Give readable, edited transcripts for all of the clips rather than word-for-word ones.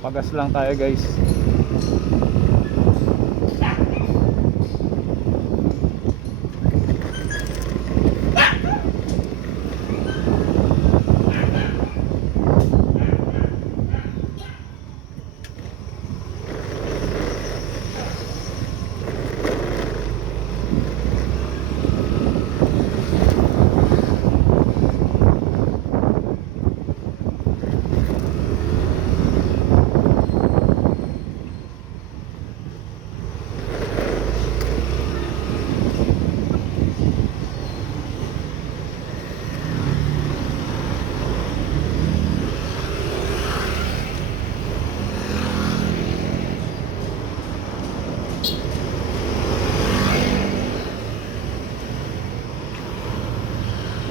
papagas lang tayo guys.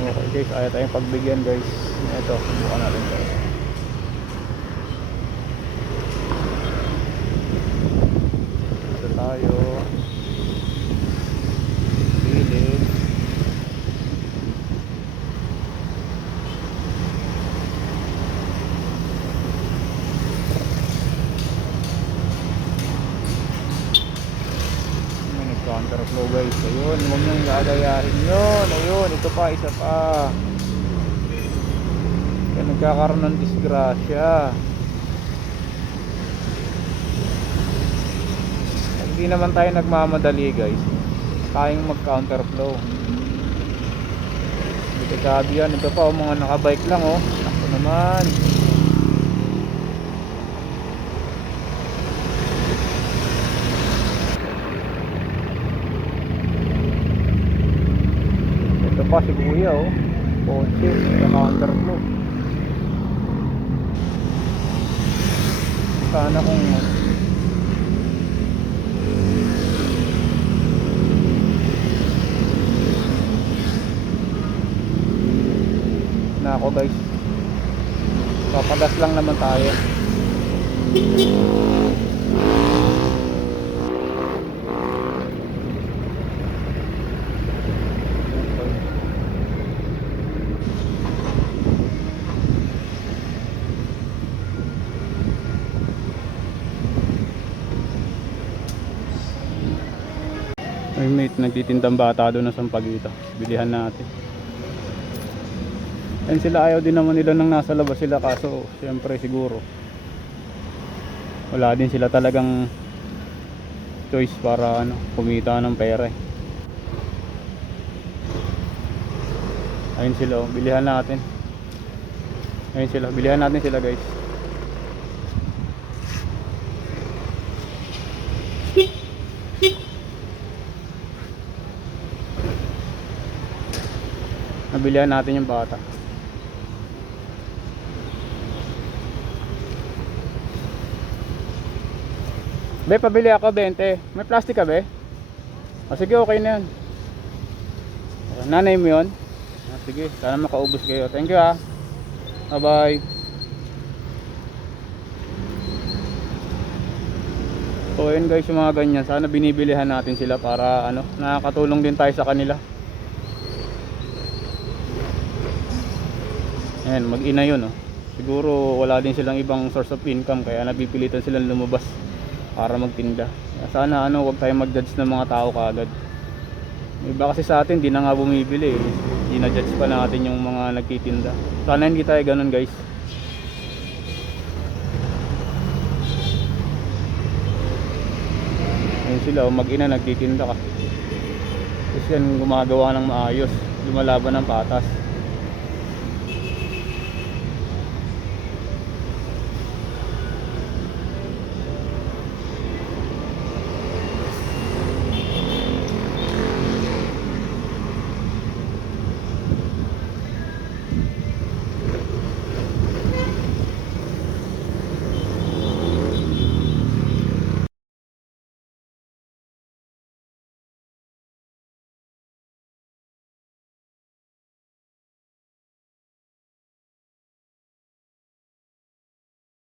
Okay guys, ayaw tayong pagbigyan guys. Ito, subukan natin guys. Ito tayo. Pilit. Counterflow guys. Ayun, huwag nyo gagayahin yun. Ayun, ito pa, isa pa. Kaya nagkakaroon ng disgrasya. Hindi naman tayo nagmamadali guys. Kayang mag counterflow. Ito sabi yan. Ito pa, mga nakabike lang oh. Ako naman. Ito pa si kuya oh. Kotse, counterflow. Sana kung na ako guys, papagas lang naman tayo. Ay mate, nagtitindang bata doon ng sampagita. Bilihan natin. And sila ayaw din naman nila nang nasa labas sila, kaso syempre siguro wala din sila talagang choice para kumita ng pera eh. Ayun sila oh, bilihan natin. Ayun sila, bilihan natin sila guys. Nabilihan natin yung bata. Be, pabili ako 20. May plastic ka be? O sige, okay na yan. Nanay mo yun? Sige, sana makaubos kayo. Thank you ha. Bye bye. So yun guys, yung mga ganyan, sana binibilihan natin sila para nakakatulong din tayo sa kanila. Ayan, mag-ina yun oh. Siguro wala din silang ibang source of income, kaya napipilitan silang lumabas para magtinda. Sana wag tayong mag-judge ng mga tao kaagad. Iba kasi sa atin, di na nga bumibili eh. Di na judge pa natin yung mga nagtitinda. Sana hindi tayo ganun guys. Ayun sila oh, mag-ina nagtitinda ka. Tapos yan gumagawa ng maayos, lumalaban ng patas.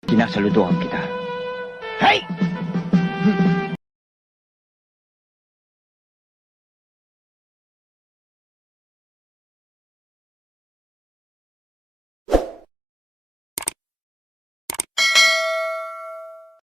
Sinasaluduhan kita. Hey!